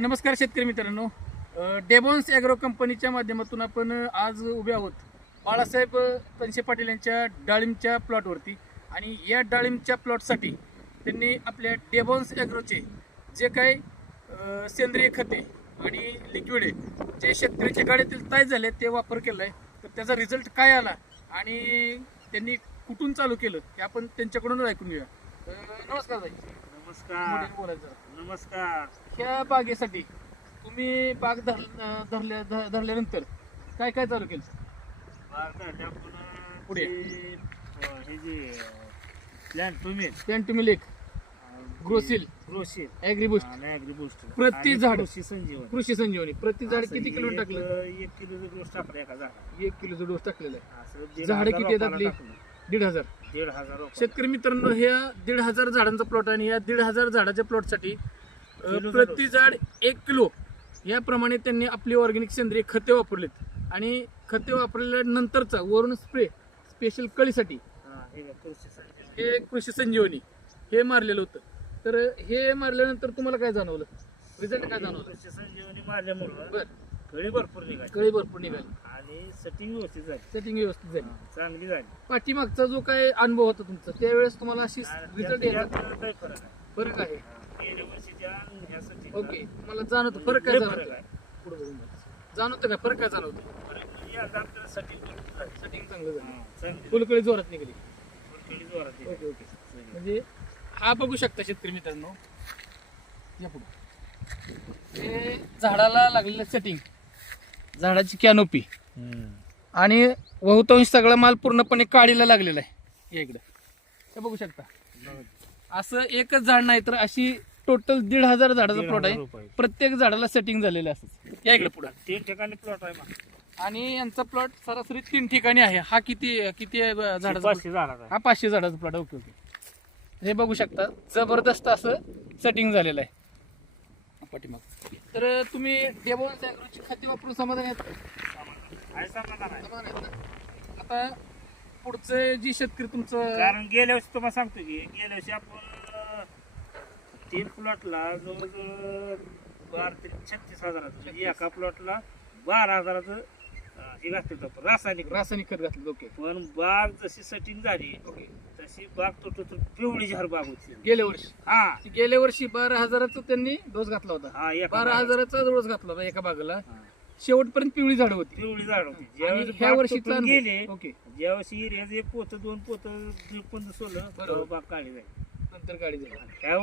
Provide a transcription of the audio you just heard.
नमस्कार शेतकरी मित्रांनो, डेबॉन्स ॲग्रो कंपनीच्या माध्यमातून आपण आज उभे आहोत बाळासाहेब तनशे पाटील यांच्या डाळिंबच्या प्लॉटवरती. आणि या डाळिंबच्या प्लॉटसाठी त्यांनी आपल्या डेबॉन्स ॲग्रोचे जे काही सेंद्रिय खते आणि लिक्विड आहे जे शेतकऱ्याच्या गाड्यातील तयार झाले ते वापर केला आहे. तर त्याचा रिझल्ट काय आला आणि त्यांनी कुठून चालू केलं हे आपण त्यांच्याकडून ऐकून घेऊया. नमस्कार ताई. नमस्कार. बोलायचं नमस्कार. ह्या बागेसाठी तुम्ही बाग धरल्यानंतर काय काय चालू केलं? पुढे? हे जे प्लॅन तुम्ही लेख ग्रोसिल ॲग्रीबूस्ट प्रति झाड कृषी संजीवनी प्रति झाड किती किलो टाकलं? 1 किलोचा डोस टाकला एका झाडाला. 1 किलोचा डोस टाकलेला आहे. असं झाडं किती आहेत आपली? 1,500. शेतकरी मित्रांनो, ह्या 1,500 झाडांचा प्लॉट आणि या 1,500 झाडाच्या प्लॉटसाठी प्रति झाड 1 किलो याप्रमाणे त्यांनी आपली ऑर्गॅनिक सेंद्रिय खते वापरलेत. आणि खते वापरल्यानंतरचा वरून स्प्रे स्पेशल कळीसाठी हे कृषी संजीवनी हे मारलेलं होतं. तर हे मारल्यानंतर तुम्हाला काय जाणवलं? रिझल्ट काय जाणवलं? कृषी संजीवनी मारल्यामुळं बर कळी भरपूर निघाली कळी भरपूर निघाली आणि सेटिंग व्यवस्थित झाली. सेटिंग व्यवस्थित झाली. चांगली झाली. पाठीमागचा जो काय अनुभव होता तुमचा त्यावेळेस तुम्हाला अशी रिझल्ट यायचा काही फरक आहे. फरक आहे? गेल्या वर्षीच्या आणि ह्या setting ला ओके, मला जाणवतो फरक काय लय फरक जाणवतो? आहे. पुढे बघून जाणवतं काय फरक काय जाणवतो? फरक म्हणजे आता आपल्याला setting भरपूर झाली. सेटिंग चांगलं झालं, चांगली फुलकळी जोरात निघाली. फुलकळी जोरात येते. Okay okay. म्हणजे हा बघू शकता शेतकरी मित्रांनो, या पुढे हे झाडाला लागलेलं सेटिंग, झाडाची कॅनोपी आणि बहुतांश सगळा माल पूर्णपणे काळीला लागलेला आहे. या इकडे हे बघू शकता. असं एकच झाड नाही तर अशी टोटल 1,500 झाडाचा प्लॉट आहे. प्रत्येक झाडाला सेटिंग झालेलं असं. या इकडे पुढे 3 ठिकाणी प्लॉट आहे मग. आणि यांचा प्लॉट सरासरी 3 ठिकाणी आहे. हा किती आहे झाडाचा? 500 झाडाचा आहे. हा 500 झाडाचा प्लॉट. Okay okay. हे बघू शकता जबरदस्त असं सेटिंग झालेलं आहे पाठीमाग. तर तुम्ही डेबॉन्स ॲग्रोची खते वापरून समाधान आहेत? आहे समाधान आहे. समाधान आहेत ना? आता पुढचं जी शेतकरी तुमचं कारण गेल्या वर्षी तुम्हाला सांगतो की गेल्या वर्षी आपण 3 प्लॉटला जवळजवळ 12 ते 36 हजाराचं म्हणजे एका प्लॉटला 12,000चं हे घातलं होतं रासायनिक खत घातलं. ओके पण बाग जशी सेटिंग झाली ओके. तशी बाग तो पिवळी झार बाग होती. गेल्या वर्षी 12,000चा त्यांनी डोस घातला होता. हा एका 12,000चा डोस घातला होता एका बागेला. शेवटपर्यंत पिवळी झाडं होती. पिवळी झाड होती. आणि ज्यावेळेस ह्या बाग वर्षीचा तुटून अनुभव. गेले ओके. ज्यावेळेस एरियाचं 1 पोतं 2 पोतं पण सोडलं बरोबर. बाग काढली जाईल. नंतर गाडी झाली. ह्या